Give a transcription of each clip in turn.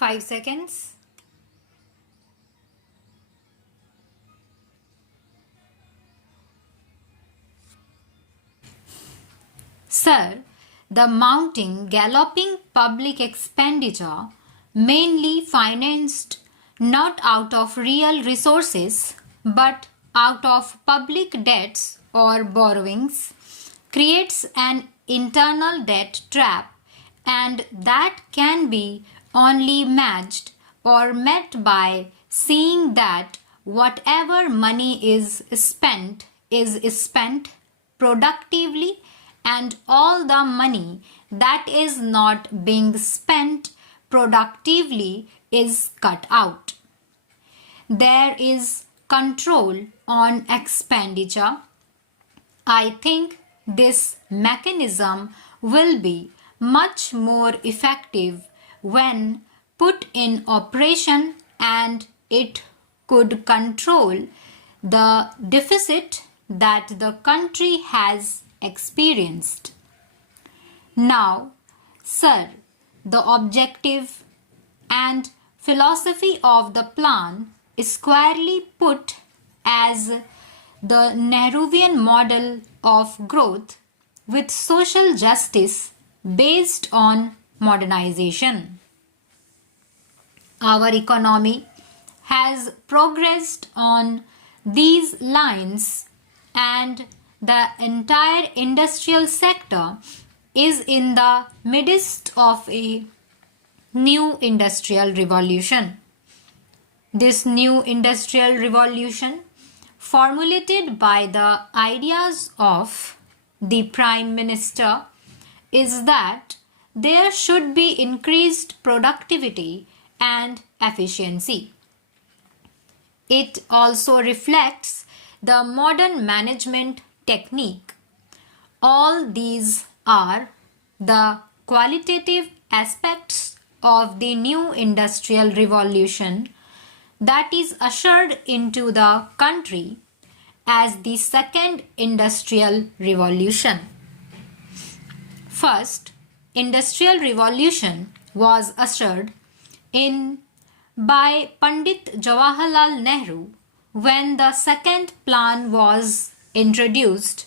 5 seconds. Sir, the mounting, galloping public expenditure, mainly financed not out of real resources but out of public debts or borrowings, creates an internal debt trap, and that can be only matched or met by seeing that whatever money is spent productively, and all the money that is not being spent productively is cut out. There is control on expenditure. I think this mechanism will be much more effective when put in operation, and it could control the deficit that the country has experienced. Now, sir, the objective and philosophy of the plan is squarely put as the Nehruvian model of growth with social justice based on modernization. Our economy has progressed on these lines, and the entire industrial sector is in the midst of a new industrial revolution. This new industrial revolution, formulated by the ideas of the Prime Minister, is that there should be increased productivity and efficiency. It also reflects the modern management technique. All these are the qualitative aspects of the new industrial revolution that is ushered into the country as the second industrial revolution. First industrial revolution was ushered in by Pandit Jawaharlal Nehru when the second plan was introduced,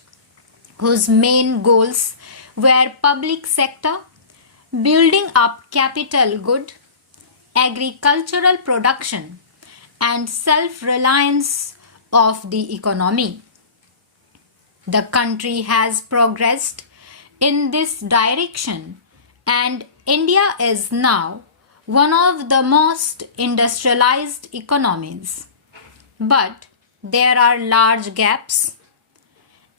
whose main goals were public sector, building up capital good, agricultural production, and self-reliance of the economy. The country has progressed in this direction, and India is now one of the most industrialized economies. But there are large gaps,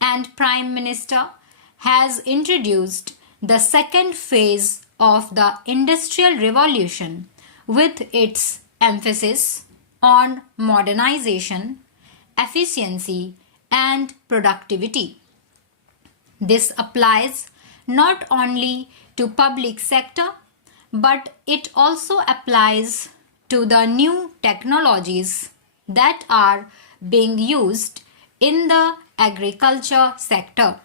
and Prime Minister has introduced the second phase of the Industrial Revolution with its emphasis on modernization, efficiency, and productivity. This applies not only to public sector, but it also applies to the new technologies that are being used in the agriculture sector.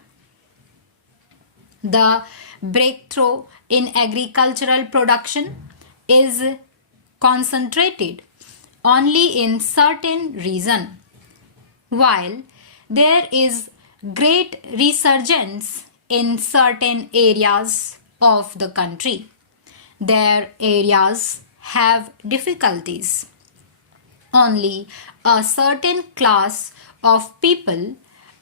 The breakthrough in agricultural production is concentrated only in certain regions, while there is great resurgence in certain areas of the country. Their areas have difficulties. Only a certain class of people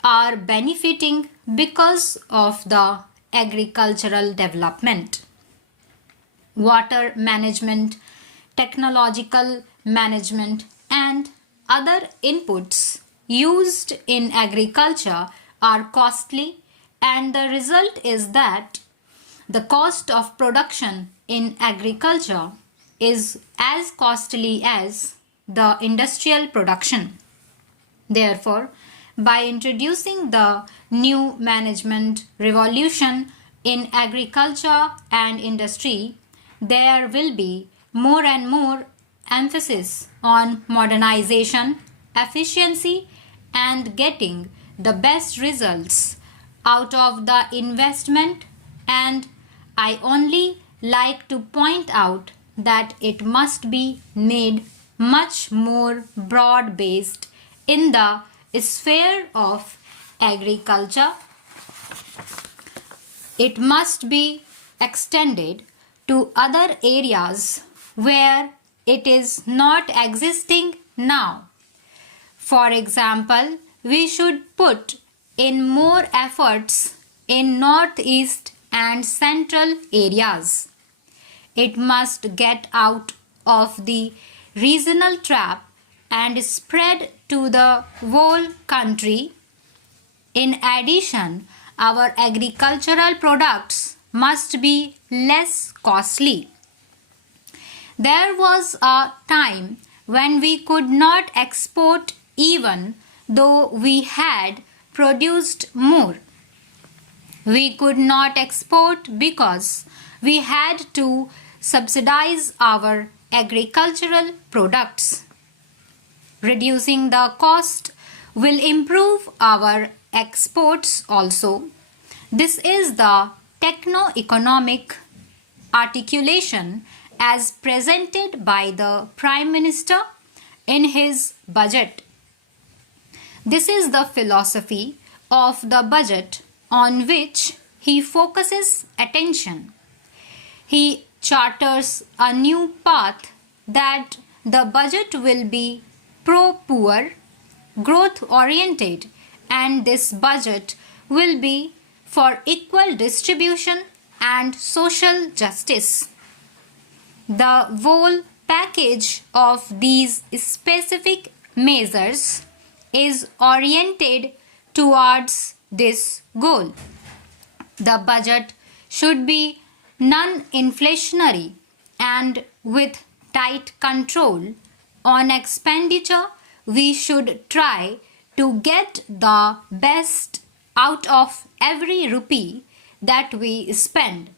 are benefiting because of the agricultural development. Water management, technological management, and other inputs used in agriculture are costly, and the result is that the cost of production in agriculture is as costly as the industrial production. Therefore, by introducing the new management revolution in agriculture and industry, there will be more and more emphasis on modernization, efficiency, and getting the best results out of the investment. And I only like to point out that it must be made much more broad-based in the sphere of agriculture. It must be extended to other areas where it is not existing now. For example, we should put in more efforts in northeast and central areas. It must get out of the regional trap and spread to the whole country. In addition, our agricultural products must be less costly. There was a time when we could not export even though we had produced more. We could not export because we had to subsidize our agricultural products. Reducing the cost will improve our exports also. This is the techno-economic articulation as presented by the Prime Minister in his budget. This is the philosophy of the budget on which he focuses attention. He charters a new path that the budget will be pro-poor, growth-oriented, and this budget will be for equal distribution and social justice. The whole package of these specific measures is oriented towards this goal. The budget should be non-inflationary and with tight control on expenditure. We should try to get the best out of every rupee that we spend.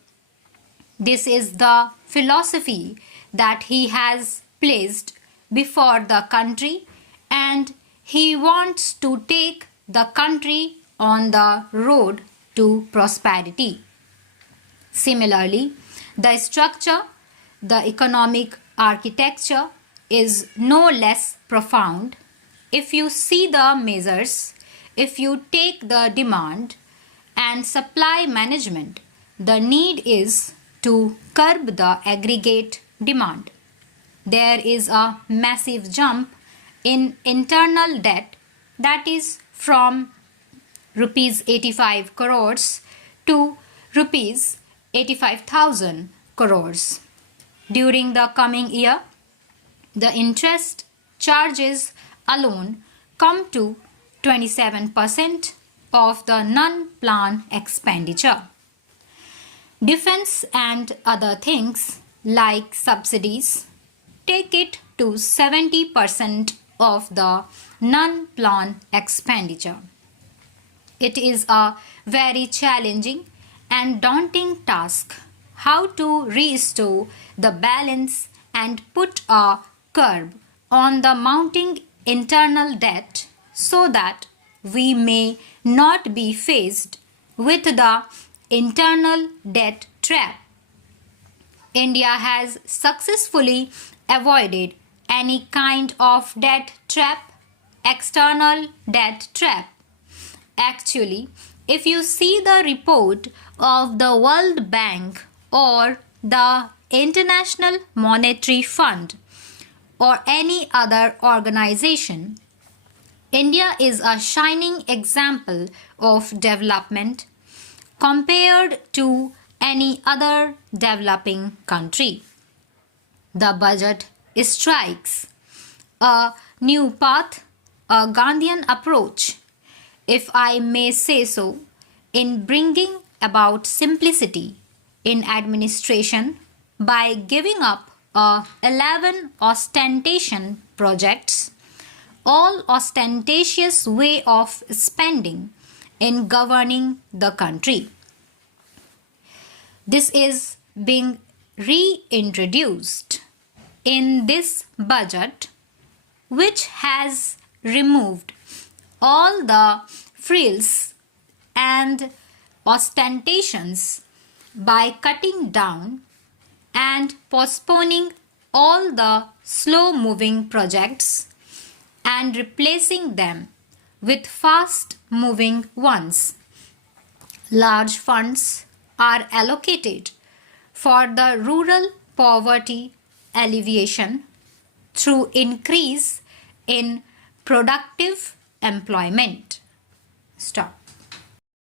This is the philosophy that he has placed before the country, and he wants to take the country on the road to prosperity. Similarly, the structure, the economic architecture is no less profound. If you see the measures, if you take the demand and supply management, the need is to curb the aggregate demand. There is a massive jump in internal debt, that is from rupees 85 crores to rupees 85,000 crores. During the coming year, the interest charges alone come to 27% of the non-plan expenditure. Defense and other things like subsidies take it to 70% of the non-plan expenditure. It is a very challenging and daunting task how to restore the balance and put a curb on the mounting internal debt so that we may not be faced with the internal debt trap. India has successfully avoided any kind of debt trap, external debt trap. Actually, if you see the report of the World Bank or the International Monetary Fund or any other organization, India is a shining example of development compared to any other developing country. The budget strikes a new path, a Gandhian approach, if I may say so, in bringing about simplicity in administration by giving up 11 ostentation projects, all ostentatious way of spending in governing the country. This is being reintroduced in this budget, which has removed all the frills and ostentations by cutting down and postponing all the slow moving projects and replacing them with fast moving ones. Large funds are allocated for the rural poverty alleviation through increase in productive employment. Stop.